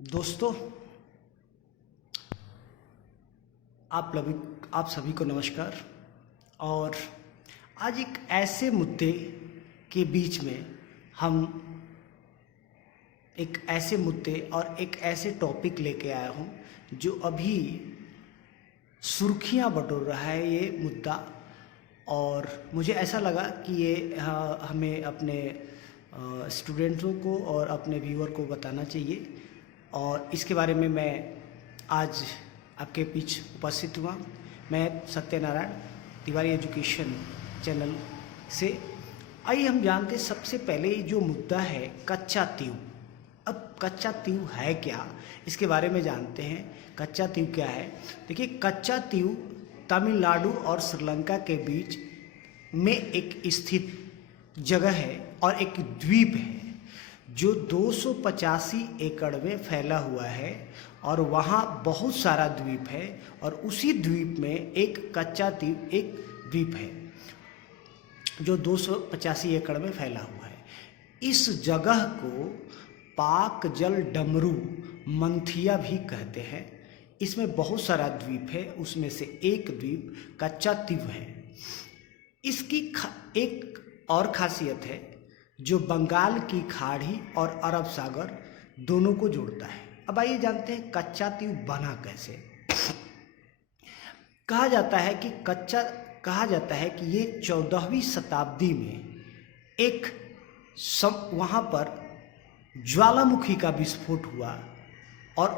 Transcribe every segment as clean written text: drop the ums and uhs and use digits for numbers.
दोस्तों, आप सभी को नमस्कार। और आज एक ऐसे मुद्दे के बीच में हम एक ऐसे मुद्दे और एक ऐसे टॉपिक लेके आया हूँ जो अभी सुर्खियाँ बटोर रहा है ये मुद्दा। और मुझे ऐसा लगा कि ये हमें अपने स्टूडेंट्सों को और अपने व्यूअर को बताना चाहिए, और इसके बारे में मैं आज आपके बीच उपस्थित हुआ। मैं सत्यनारायण तिवारी एजुकेशन चैनल से। आइए हम जानते हैं सबसे पहले जो मुद्दा है कच्चा तीव। अब कच्चा तीव है क्या, इसके बारे में जानते हैं। कच्चा तीव क्या है? देखिए, कच्चा तीव तमिलनाडु और श्रीलंका के बीच में एक स्थित जगह है और एक द्वीप है जो 285 एकड़ में फैला हुआ है, और वहाँ बहुत सारा द्वीप है, और उसी द्वीप में एक कच्चा द्वीप एक द्वीप है जो 285 एकड़ में फैला हुआ है। इस जगह को पाक जल डमरू मंथिया भी कहते हैं। इसमें बहुत सारा द्वीप है, उसमें से एक द्वीप कच्चा द्वीप है। इसकी एक और खासियत है जो बंगाल की खाड़ी और अरब सागर दोनों को जोड़ता है। अब आइए जानते हैं कच्चा तीव बना कैसे। कहा जाता है कि ये 14वीं शताब्दी में एक वहाँ पर ज्वालामुखी का विस्फोट हुआ, और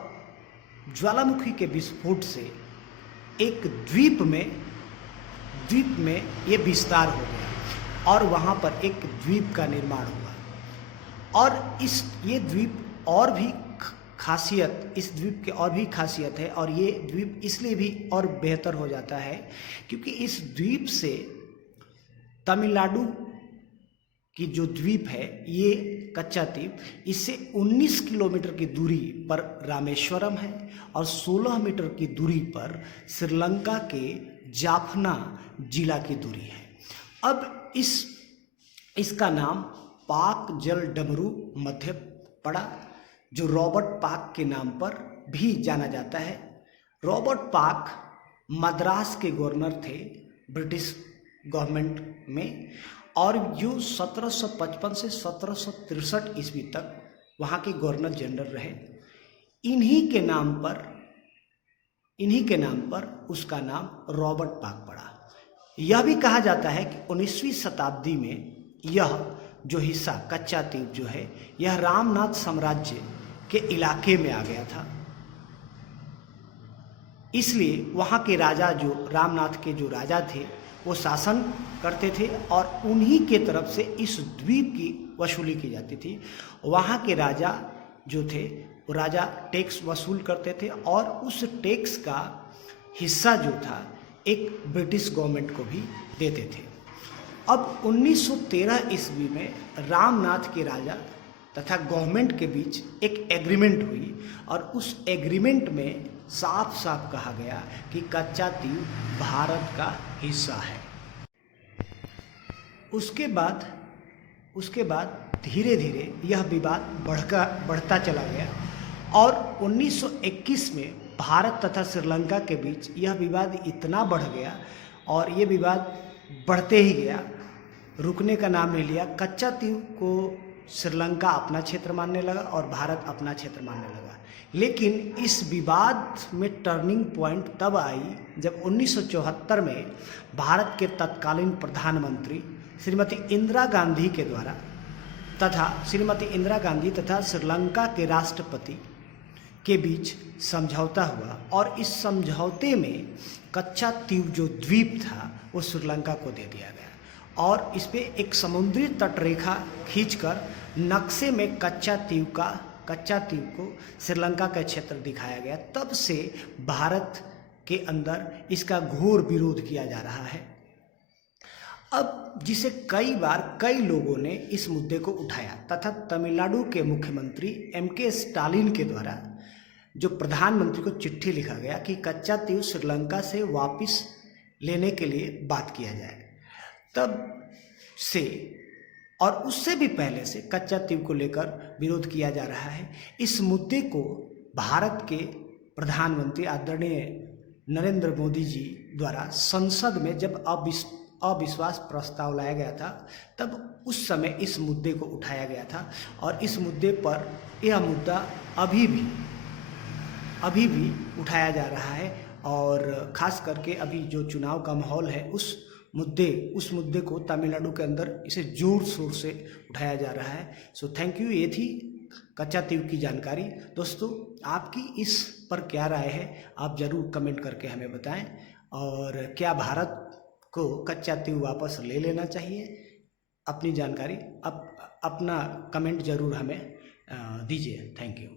ज्वालामुखी के विस्फोट से एक द्वीप में ये विस्तार हो गया, और वहाँ पर एक द्वीप का निर्माण हुआ। और इस द्वीप की और भी खासियत है, और ये द्वीप इसलिए भी और बेहतर हो जाता है क्योंकि इस द्वीप से तमिलनाडु की जो द्वीप है, ये कच्चा द्वीप, इससे 19 किलोमीटर की दूरी पर रामेश्वरम है, और 16 मीटर की दूरी पर श्रीलंका के जाफना जिला की दूरी है। अब इसका नाम पाक जल डमरू मध्य पड़ा, जो रॉबर्ट पाक के नाम पर भी जाना जाता है। रॉबर्ट पाक मद्रास के गवर्नर थे ब्रिटिश गवर्नमेंट में, और जो 1755 से 1763 ईस्वी तक वहाँ के गवर्नर जनरल रहे। इन्हीं के नाम पर उसका नाम रॉबर्ट पाक पड़ा। यह भी कहा जाता है कि 19वीं शताब्दी में यह जो हिस्सा कच्चा द्वीप जो है, यह रामनाथ साम्राज्य के इलाके में आ गया था। इसलिए वहाँ के राजा, जो रामनाथ के जो राजा थे, वो शासन करते थे, और उन्हीं के तरफ से इस द्वीप की वसूली की जाती थी। वहाँ के राजा जो थे, वो राजा टैक्स वसूल करते थे, और उस टैक्स का हिस्सा जो था एक ब्रिटिश गवर्नमेंट को भी देते थे। अब 1913 ईस्वी में रामनाथ के राजा तथा गवर्नमेंट के बीच एक एग्रीमेंट हुई, और उस एग्रीमेंट में साफ साफ कहा गया कि कच्चा द्वीप भारत का हिस्सा है। उसके बाद धीरे धीरे यह विवाद बढ़ता चला गया, और 1921 में भारत तथा श्रीलंका के बीच यह विवाद इतना बढ़ गया, और ये विवाद बढ़ते ही गया, रुकने का नाम नहीं लिया। कच्चा द्वीप को श्रीलंका अपना क्षेत्र मानने लगा और भारत अपना क्षेत्र मानने लगा। लेकिन इस विवाद में टर्निंग पॉइंट तब आई जब 1974 में भारत के तत्कालीन प्रधानमंत्री श्रीमती इंदिरा गांधी तथा श्रीलंका के राष्ट्रपति के बीच समझौता हुआ, और इस समझौते में कच्चा द्वीप जो द्वीप था वो श्रीलंका को दे दिया गया, और इस पे एक समुद्री तटरेखा खींचकर नक्शे में कच्चा द्वीप को श्रीलंका का क्षेत्र दिखाया गया। तब से भारत के अंदर इसका घोर विरोध किया जा रहा है। अब जिसे कई लोगों ने इस मुद्दे को उठाया, तथा तमिलनाडु के मुख्यमंत्री MK स्टालिन के द्वारा जो प्रधानमंत्री को चिट्ठी लिखा गया कि कच्चा द्वीप श्रीलंका से वापस लेने के लिए बात किया जाए, तब से और उससे भी पहले से कच्चा द्वीप को लेकर विरोध किया जा रहा है। इस मुद्दे को भारत के प्रधानमंत्री आदरणीय नरेंद्र मोदी जी द्वारा संसद में जब अविश्वास प्रस्ताव लाया गया था, तब उस समय इस मुद्दे को उठाया गया था और इस मुद्दे पर यह मुद्दा अभी भी उठाया जा रहा है। और ख़ास करके अभी जो चुनाव का माहौल है उस मुद्दे को तमिलनाडु के अंदर इसे जोर शोर से उठाया जा रहा है। So thank you. ये थी कच्चा तीव की जानकारी। दोस्तों, आपकी इस पर क्या राय है, आप ज़रूर कमेंट करके हमें बताएं। और क्या भारत को कच्चा तीव वापस ले लेना चाहिए? अपनी जानकारी अपना कमेंट ज़रूर हमें दीजिए। Thank you.